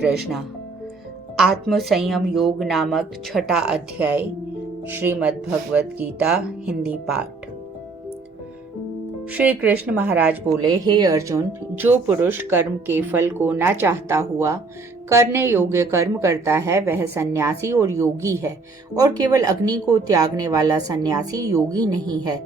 कृष्ण। आत्म संयम योग नामक छठा अध्याय, श्रीमद् भगवत गीता, हिंदी पाठ। श्री कृष्ण महाराज बोले, हे अर्जुन, जो पुरुष कर्म के फल को न चाहता हुआ करने योग्य कर्म करता है वह सन्यासी और योगी है, और केवल अग्नि को त्यागने वाला सन्यासी योगी नहीं है,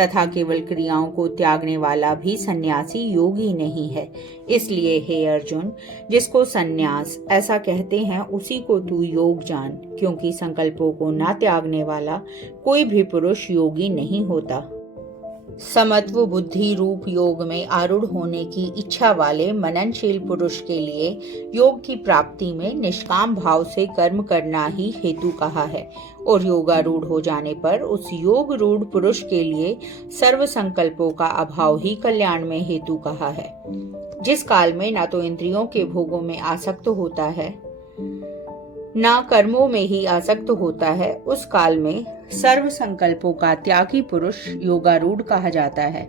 तथा केवल क्रियाओं को त्यागने वाला भी सन्यासी योगी नहीं है। इसलिए हे अर्जुन, जिसको सन्यास ऐसा कहते हैं उसी को तू योग जान, क्योंकि संकल्पों को न त्यागने वाला कोई भी पुरुष योगी नहीं होता। समत्व बुद्धि रूप योग में आरूढ़ होने की इच्छा वाले मननशील पुरुष के लिए योग की प्राप्ति में निष्काम भाव से कर्म करना ही हेतु कहा है, और योगारूढ़ हो जाने पर उस योग रूढ़ पुरुष के लिए सर्व संकल्पों का अभाव ही कल्याण में हेतु कहा है। जिस काल में ना तो इंद्रियों के भोगों में आसक्त होता है ना कर्मों में ही आसक्त होता है, उस काल में सर्व संकल्पों का त्यागी पुरुष योगारूढ़ कहा जाता है।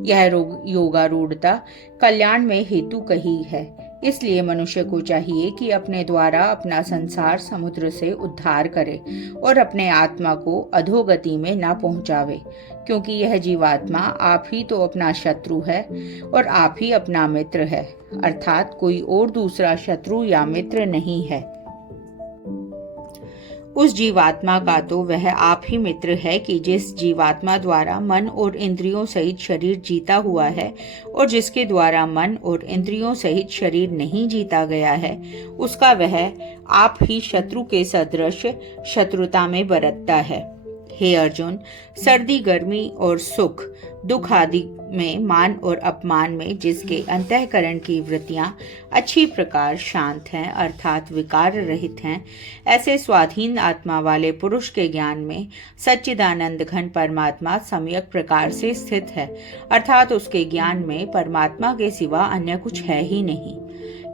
यह योगारूढ़ता कल्याण में हेतु कही है। इसलिए मनुष्य को चाहिए कि अपने द्वारा अपना संसार समुद्र से उद्धार करे और अपने आत्मा को अधोगति में न पहुंचावे, क्योंकि यह जीवात्मा आप ही तो अपना शत्रु है और आप ही अपना मित्र है, अर्थात कोई और दूसरा शत्रु या मित्र नहीं है। उस जीवात्मा का तो वह आप ही मित्र है कि जिस जीवात्मा द्वारा मन और इंद्रियों सहित शरीर जीता हुआ है, और जिसके द्वारा मन और इंद्रियों सहित शरीर नहीं जीता गया है, उसका वह आप ही शत्रु के सदृश शत्रुता में बरतता है। हे अर्जुन, सर्दी गर्मी और सुख दुख आदि में, मान और अपमान में जिसके अंतःकरण की वृत्तियां अच्छी प्रकार शांत हैं, अर्थात विकार रहित हैं, ऐसे स्वाधीन आत्मा वाले पुरुष के ज्ञान में सच्चिदानंद घन परमात्मा सम्यक प्रकार से स्थित है, अर्थात उसके ज्ञान में परमात्मा के सिवा अन्य कुछ है ही नहीं।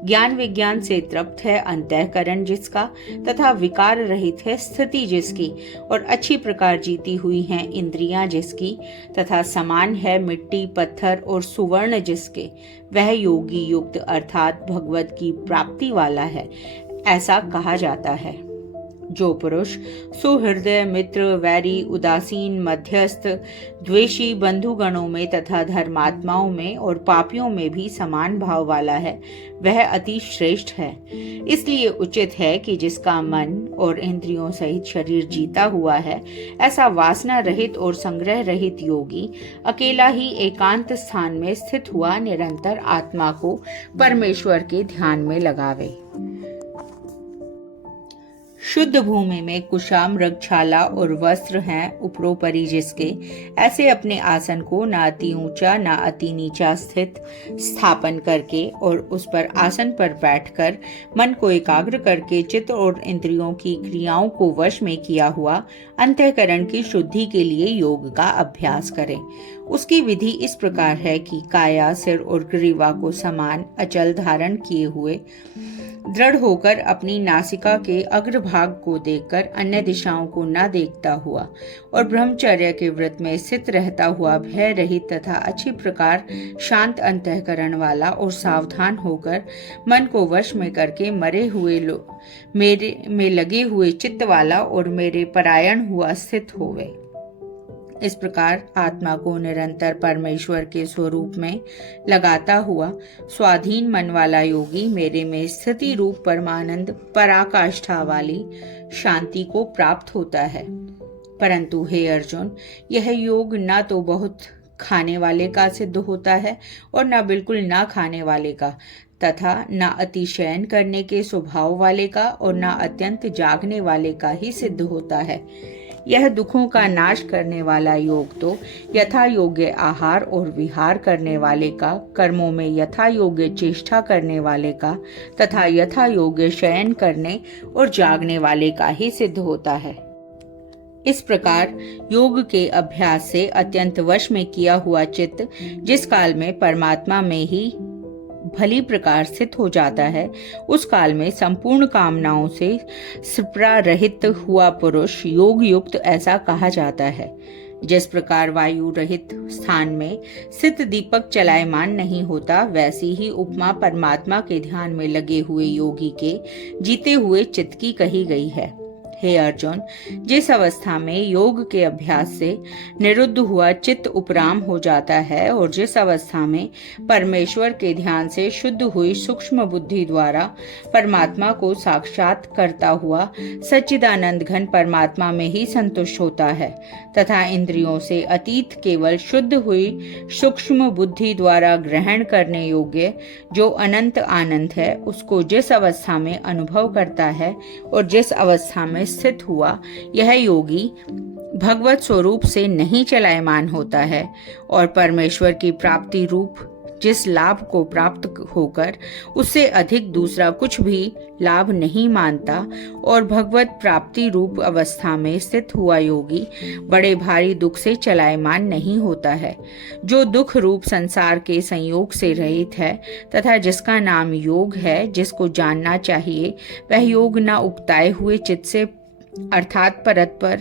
ज्ञान विज्ञान से तृप्त है अंतःकरण जिसका, तथा विकार रहित है स्थिति जिसकी, और अच्छी प्रकार जीती हुई हैं इंद्रियां जिसकी, तथा समान है मिट्टी पत्थर और सुवर्ण जिसके, वह योगी युक्त अर्थात भगवत की प्राप्ति वाला है, ऐसा कहा जाता है। जो पुरुष सुहृदय मित्र वैरी उदासीन मध्यस्थ द्वेषी बंधुगणों में तथा धर्मात्माओं में और पापियों में भी समान भाव वाला है, वह अति श्रेष्ठ है। इसलिए उचित है कि जिसका मन और इंद्रियों सहित शरीर जीता हुआ है, ऐसा वासना रहित और संग्रह रहित योगी अकेला ही एकांत स्थान में स्थित हुआ निरंतर आत्मा को परमेश्वर के ध्यान में लगावे। शुद्ध भूमि में कुशा मृगशाला और वस्त्र हैं उपरोपरि जिसके, ऐसे अपने आसन को न अति ऊंचा न अति नीचा स्थित स्थापन करके और उस पर आसन पर बैठकर मन को एकाग्र करके चित्त और इंद्रियों की क्रियाओं को वश में किया हुआ अंतःकरण की शुद्धि के लिए योग का अभ्यास करें। उसकी विधि इस प्रकार है कि काया सिर और ग्रीवा को समान अचल धारण किए हुए दृढ़ होकर अपनी नासिका के अग्रभाग को देखकर अन्य दिशाओं को न देखता हुआ और ब्रह्मचर्य के व्रत में स्थित रहता हुआ भय रहित तथा अच्छी प्रकार शांत अंतःकरण वाला और सावधान होकर मन को वश में करके मरे हुए मेरे में लगे हुए चित्त वाला और मेरे परायण हुआ स्थित होवे। इस प्रकार आत्मा को निरंतर परमेश्वर के स्वरूप में लगाता हुआ स्वाधीन मन वाला योगी मेरे में स्थिति रूप परमानंद पराकाष्ठा वाली शांति को प्राप्त होता है। परंतु हे अर्जुन, यह योग न तो बहुत खाने वाले का सिद्ध होता है और न बिल्कुल न खाने वाले का, तथा न अतिशयन करने के स्वभाव वाले का और न अत्यंत जागने वाले का ही सिद्ध होता है। यह दुखों का नाश करने वाला योग तो यथा योग्य आहार और विहार करने वाले का, कर्मों में यथा योग्य चेष्टा करने वाले का तथा यथा योग्य शयन करने और जागने वाले का ही सिद्ध होता है। इस प्रकार योग के अभ्यास से अत्यंत वश में किया हुआ चित्त जिस काल में परमात्मा में ही भली प्रकार स्थित हो जाता है, उस काल में संपूर्ण कामनाओं से स्पृहा रहित हुआ पुरुष योग युक्त ऐसा कहा जाता है। जिस प्रकार वायु रहित स्थान में स्थित दीपक चलायमान नहीं होता, वैसी ही उपमा परमात्मा के ध्यान में लगे हुए योगी के जीते हुए चित्त की कही गई है। हे अर्जुन, जिस अवस्था में योग के अभ्यास से निरुद्ध हुआ चित्त उपराम हो जाता है और जिस अवस्था में परमेश्वर के ध्यान से शुद्ध हुई सूक्ष्म बुद्धि द्वारा परमात्मा को साक्षात करता हुआ सच्चिदानंद घन परमात्मा में ही संतुष्ट होता है तथा इंद्रियों से अतीत केवल शुद्ध हुई सूक्ष्म बुद्धि द्वारा ग्रहण करने योग्य जो अनंत आनंद है, उसको जिस अवस्था में अनुभव करता है और जिस अवस्था में स्थित हुआ, यह योगी भगवत स्वरूप से नहीं चलायमान होता है और परमेश्वर की प्राप्ति रूप जिस लाभ को प्राप्त होकर उससे अधिक दूसरा कुछ भी लाभ नहीं मानता और भगवत प्राप्ति रूप अवस्था में स्थित हुआ योगी बड़े भारी दुख से चलायमान नहीं होता है। जो दुख रूप संसार के संयोग से रहित है तथा जिसका नाम योग है, जिसको जानना चाहिए, वह योग न उकताए हुए चित्त से अर्थात परस्पर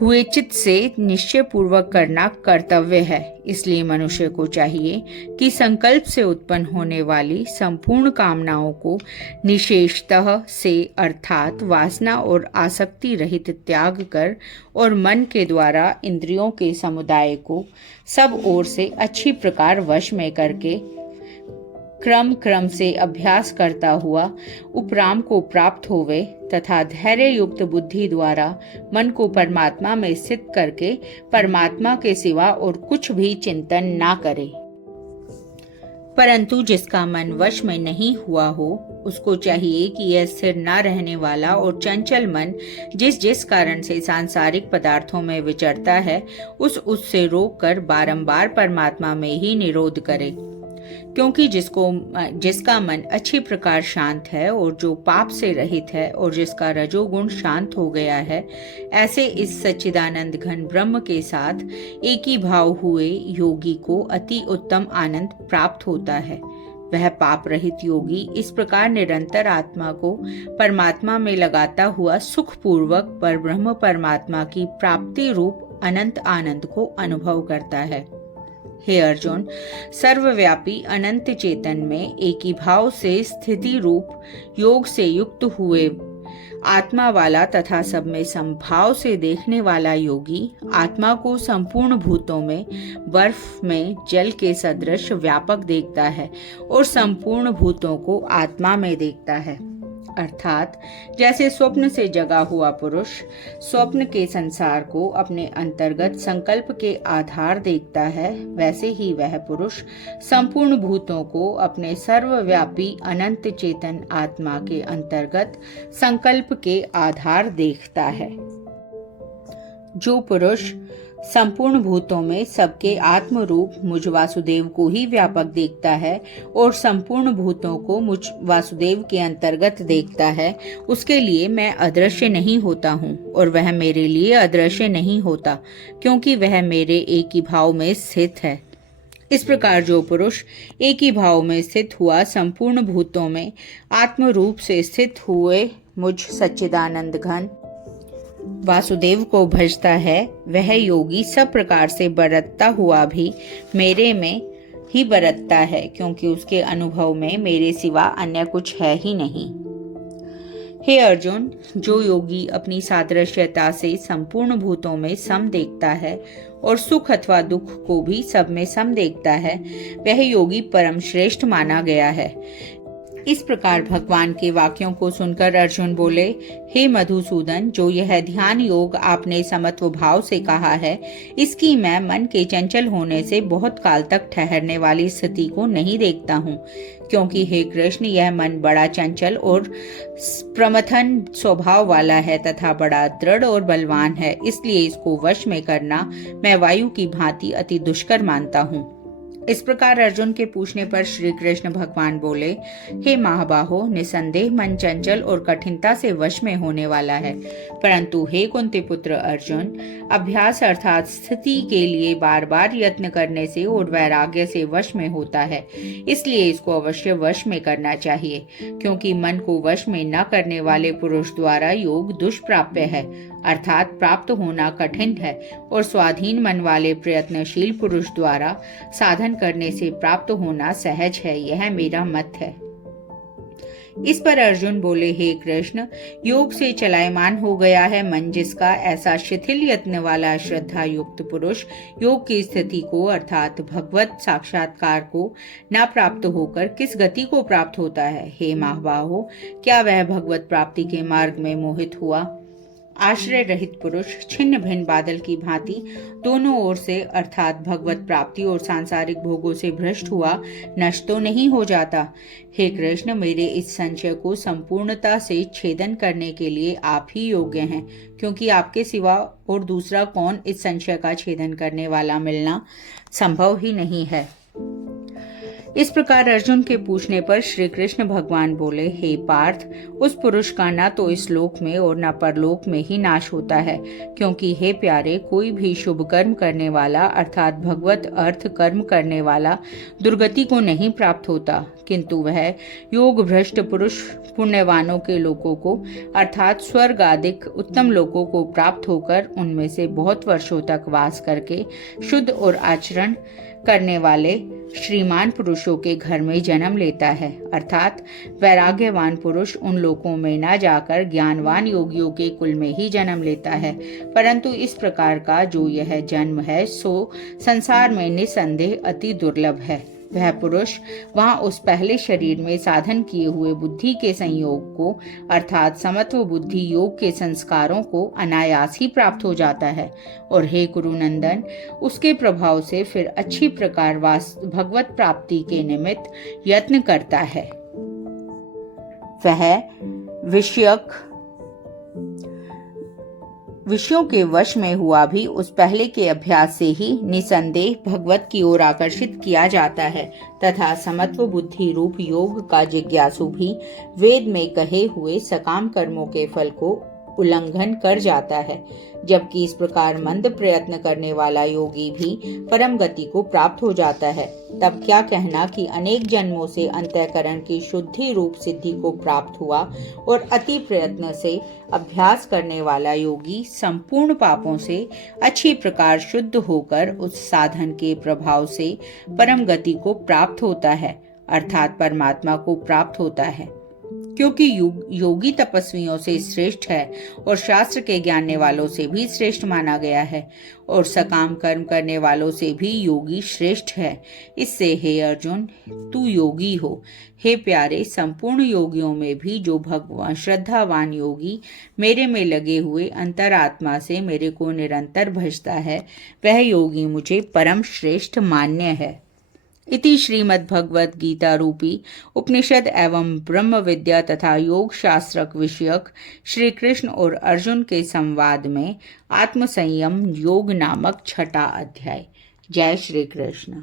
हुए चित्त से निश्चय पूर्वक करना कर्तव्य है। इसलिए मनुष्य को चाहिए कि संकल्प से उत्पन्न होने वाली संपूर्ण कामनाओं को निशेषतः से अर्थात वासना और आसक्ति रहित त्याग कर और मन के द्वारा इंद्रियों के समुदाय को सब ओर से अच्छी प्रकार वश में करके क्रम से अभ्यास करता हुआ उपराम को प्राप्त होवे तथा धैर्य युक्त बुद्धि द्वारा मन को परमात्मा में स्थित करके परमात्मा के सिवा और कुछ भी चिंतन ना करे। परंतु जिसका मन वश में नहीं हुआ हो, उसको चाहिए कि यह स्थिर न रहने वाला और चंचल मन जिस जिस कारण से सांसारिक पदार्थों में विचरता है, उससे रोक कर बारंबार परमात्मा में ही निरोध करे। क्योंकि जिसका मन अच्छी प्रकार शांत है और जो पाप से रहित है और जिसका रजोगुण शांत हो गया है, ऐसे इस सच्चिदानंद घन ब्रह्म के साथ एक ही भाव हुए योगी को अति उत्तम आनंद प्राप्त होता है। वह पाप रहित योगी इस प्रकार निरंतर आत्मा को परमात्मा में लगाता हुआ सुखपूर्वक परब्रह्म परमात्मा की प्राप्ति रूप अनंत आनंद को अनुभव करता है। हे अर्जुन, सर्वव्यापी अनंत चेतन में एक ही भाव से स्थिति रूप योग से युक्त हुए आत्मा वाला तथा सब में समभाव से देखने वाला योगी आत्मा को संपूर्ण भूतों में बर्फ में जल के सदृश व्यापक देखता है और संपूर्ण भूतों को आत्मा में देखता है। अर्थात जैसे स्वप्न से जगा हुआ पुरुष स्वप्न के संसार को अपने अंतर्गत संकल्प के आधार देखता है, वैसे ही वह पुरुष संपूर्ण भूतों को अपने सर्वव्यापी अनंत चेतन आत्मा के अंतर्गत संकल्प के आधार देखता है। जो पुरुष संपूर्ण भूतों में सबके आत्म रूप मुझ वासुदेव को ही व्यापक देखता है और संपूर्ण भूतों को मुझ वासुदेव के अंतर्गत देखता है, उसके लिए मैं अदृश्य नहीं होता हूँ और वह मेरे लिए अदृश्य नहीं होता, क्योंकि वह मेरे एक ही भाव में स्थित है। इस प्रकार जो पुरुष एक ही भाव में स्थित हुआ संपूर्ण भूतों में आत्म रूप से स्थित हुए मुझ सच्चिदानंद घन वासुदेव को भजता है, वह योगी सब प्रकार से बरतता हुआ भी मेरे में ही बरतता है, क्योंकि उसके अनुभव में मेरे सिवा अन्य कुछ है ही नहीं। हे अर्जुन, जो योगी अपनी सादृश्यता से संपूर्ण भूतों में सम देखता है और सुख अथवा दुख को भी सब में सम देखता है, वह योगी परम श्रेष्ठ माना गया है। इस प्रकार भगवान के वाक्यों को सुनकर अर्जुन बोले, हे मधुसूदन, जो यह ध्यान योग आपने समत्व भाव से कहा है, इसकी मैं मन के चंचल होने से बहुत काल तक ठहरने वाली स्थिति को नहीं देखता हूँ, क्योंकि हे कृष्ण, यह मन बड़ा चंचल और प्रमथन स्वभाव वाला है तथा बड़ा दृढ़ और बलवान है। इसलिए इसको वश में करना मैं वायु की भांति अति दुष्कर मानता हूँ। इस प्रकार अर्जुन के पूछने पर श्री कृष्ण भगवान बोले, हे महाबाहो, निसंदेह मन चंचल और कठिनता से वश में होने वाला है, परंतु हे कुंती पुत्र अर्जुन, अभ्यास अर्थात स्थिति के लिए बार बार यत्न करने से और वैराग्य से वश में होता है। इसलिए इसको अवश्य वश में करना चाहिए, क्योंकि मन को वश में न करने वाले पुरुष द्वारा योग दुष्प्राप्य है। अर्थात प्राप्त होना कठिन है और स्वाधीन मन वाले प्रयत्नशील पुरुष द्वारा साधन करने से प्राप्त होना सहज है, यह मेरा मत है। इस पर अर्जुन बोले, हे कृष्ण, योग से चलायमान हो गया है मन जिसका, ऐसा शिथिल यत्न वाला श्रद्धा युक्त पुरुष योग की स्थिति को अर्थात भगवत साक्षात्कार को न प्राप्त होकर किस गति को प्राप्त होता है? हे महाबाहो, क्या वह भगवत प्राप्ति के मार्ग में मोहित हुआ? आश्रय रहित पुरुष छिन्न भिन्न बादल की भांति दोनों ओर से अर्थात भगवत प्राप्ति और सांसारिक भोगों से भ्रष्ट हुआ नष्ट तो नहीं हो जाता। हे कृष्ण, मेरे इस संशय को संपूर्णता से छेदन करने के लिए आप ही योग्य हैं, क्योंकि आपके सिवा और दूसरा कौन इस संशय का छेदन करने वाला मिलना संभव ही नहीं है। इस प्रकार अर्जुन के पूछने पर श्री कृष्ण भगवान बोले, हे पार्थ, उस पुरुष का न तो इस लोक में और न परलोक में ही नाश होता है, क्योंकि हे प्यारे, कोई भी शुभ कर्म करने वाला अर्थात भगवत अर्थ कर्म करने वाला दुर्गति को नहीं प्राप्त होता, किंतु वह योग भ्रष्ट पुरुष पुण्यवानों के लोकों को अर्थात स्वर्ग आदिक उत्तम लोकों को प्राप्त होकर उनमें से बहुत वर्षों तक वास करके शुद्ध और आचरण करने वाले श्रीमान पुरुषों के घर में जन्म लेता है। अर्थात वैराग्यवान पुरुष उन लोकों में न जाकर ज्ञानवान योगियों के कुल में ही जन्म लेता है, परंतु इस प्रकार का जो यह जन्म है सो संसार में निसंदेह अति दुर्लभ है। वह पुरुष वहां उस पहले शरीर में साधन किए हुए बुद्धि के संयोग को अर्थात समत्व बुद्धि योग के संस्कारों को अनायास ही प्राप्त हो जाता है और हे कुरुनंदन, उसके प्रभाव से फिर अच्छी प्रकार भगवत प्राप्ति के निमित्त यत्न करता है। वह विषयों के वश में हुआ भी उस पहले के अभ्यास से ही निसंदेह भगवत की ओर आकर्षित किया जाता है तथा समत्व बुद्धि रूप योग का जिज्ञासु भी वेद में कहे हुए सकाम कर्मों के फल को उल्लंघन कर जाता है, जबकि इस प्रकार मंद प्रयत्न करने वाला योगी भी परम गति को प्राप्त हो जाता है। तब क्या कहना कि अनेक जन्मों से अंतःकरण की शुद्धि रूप सिद्धि को प्राप्त हुआ और अति प्रयत्न से अभ्यास करने वाला योगी संपूर्ण पापों से अच्छी प्रकार शुद्ध होकर उस साधन के प्रभाव से परम गति को प्राप्त होता है अर्थात परमात्मा को प्राप्त होता है, क्योंकि योगी तपस्वियों से श्रेष्ठ है और शास्त्र के जानने वालों से भी श्रेष्ठ माना गया है और सकाम कर्म करने वालों से भी योगी श्रेष्ठ है। इससे हे अर्जुन, तू योगी हो। हे प्यारे, संपूर्ण योगियों में भी जो भगवान श्रद्धावान योगी मेरे में लगे हुए अंतरात्मा से मेरे को निरंतर भजता है, वह योगी मुझे परम श्रेष्ठ मान्य है। इति श्रीमद् भगवद गीता रूपी उपनिषद एवं ब्रह्म विद्या तथा योग शास्त्रक विषयक श्री कृष्ण और अर्जुन के संवाद में आत्म संयम योग नामक 6वां अध्याय। जय श्री कृष्ण।